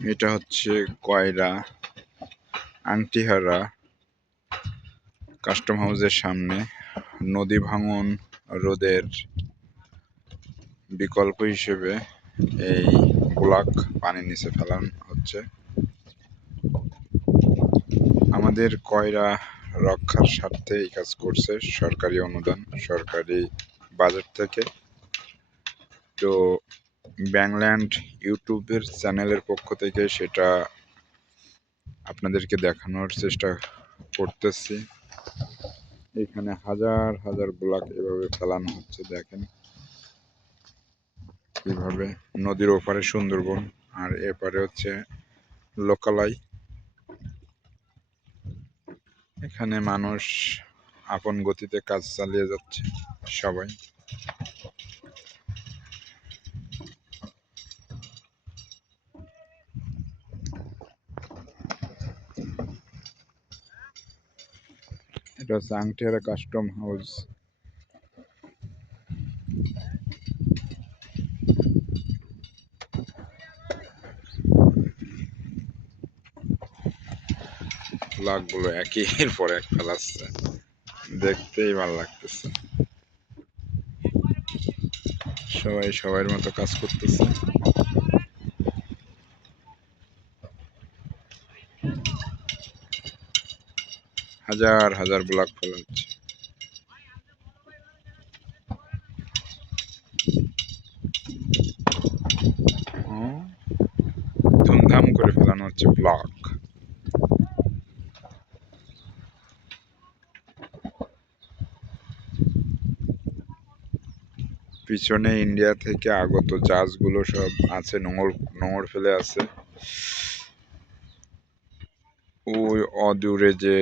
এটা হচ্ছে কয়রা আংটিহারা কাস্টম হাউসের সামনে, নদী ভাঙন রোদের বিকল্প হিসেবে এই ব্লক পানির নিচে ফেলানো হচ্ছে। আমাদের কয়রা রক্ষার স্বার্থে এই কাজ করছে সরকারি অনুদান, সরকারি বাজেট থেকে। তো ব্যাংল্যান্ড ইউটিউবের চ্যানেলের পক্ষ থেকে সেটা আপনাদেরকে দেখানোর চেষ্টা করতেছি। এখানে হাজার হাজার ব্লক এভাবে ফেলানো হচ্ছে, দেখেন। কীভাবে নদীর ওপারে সুন্দরবন আর এপারে হচ্ছে লোকালয়। এখানে মানুষ আপন গতিতে কাজ চালিয়ে যাচ্ছে সবাই। এটা হচ্ছে কাস্টম হাউস ব্লকগুলো একের পর এক ফেলাচ্ছে দেখতেই ভালো লাগতেছে। সবাই সবার মতো কাজ করতেছে। হাজার হাজার ব্লক ফেলা হচ্ছে। ধুমধাম করে ফেলানো হচ্ছে ব্লক পিছনে ইন্ডিয়া থেকে আগত জাহাজগুলো সব আছে নোংর নোংর ফেলে আছে। ওই অদূরে যে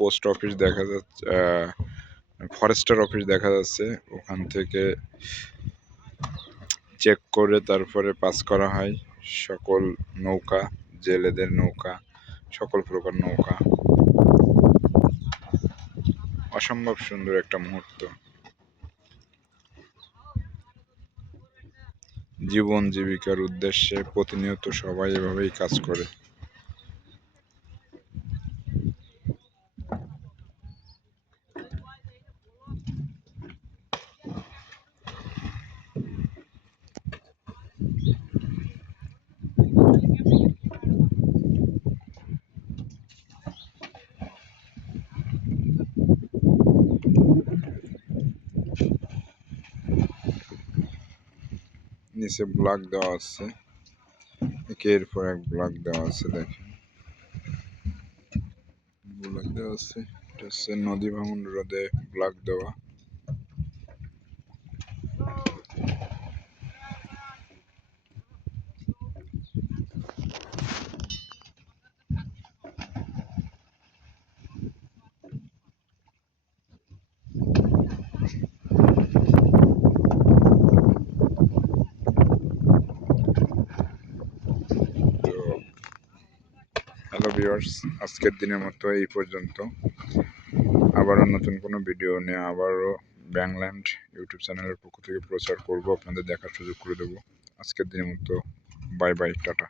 পোস্ট অফিস দেখা যাচ্ছে ফরেস্টার অফিস দেখা যাচ্ছে। ওখান থেকে চেক করে তারপরে পাস করা হয়। সকল নৌকা, জেলেদের নৌকা, সকল প্রকার নৌকা। অসম্ভব সুন্দর একটা মুহূর্ত। জীবন জীবিকার উদ্দেশ্যে প্রতিনিয়ত সবাই এভাবেই কাজ করে। নিচে ব্লক দেওয়া আছে। একের পর এক ব্লক দেওয়া আছে, দেখেন। ব্লক দেওয়া আছে, এটা হচ্ছে নদী ভাঙন রোধে ব্লক দেওয়া তো হ্যালো ভিউয়ার্স আজকের দিনের মতো এই পর্যন্ত। আবারও নতুন কোনো ভিডিও নিয়ে আবারও ব্যাংল্যান্ড ইউটিউব চ্যানেলের পক্ষ থেকে প্রচার করব। আপনাদের দেখার সুযোগ করে দেবো। আজকের দিনের মতো বাই বাই টাটা।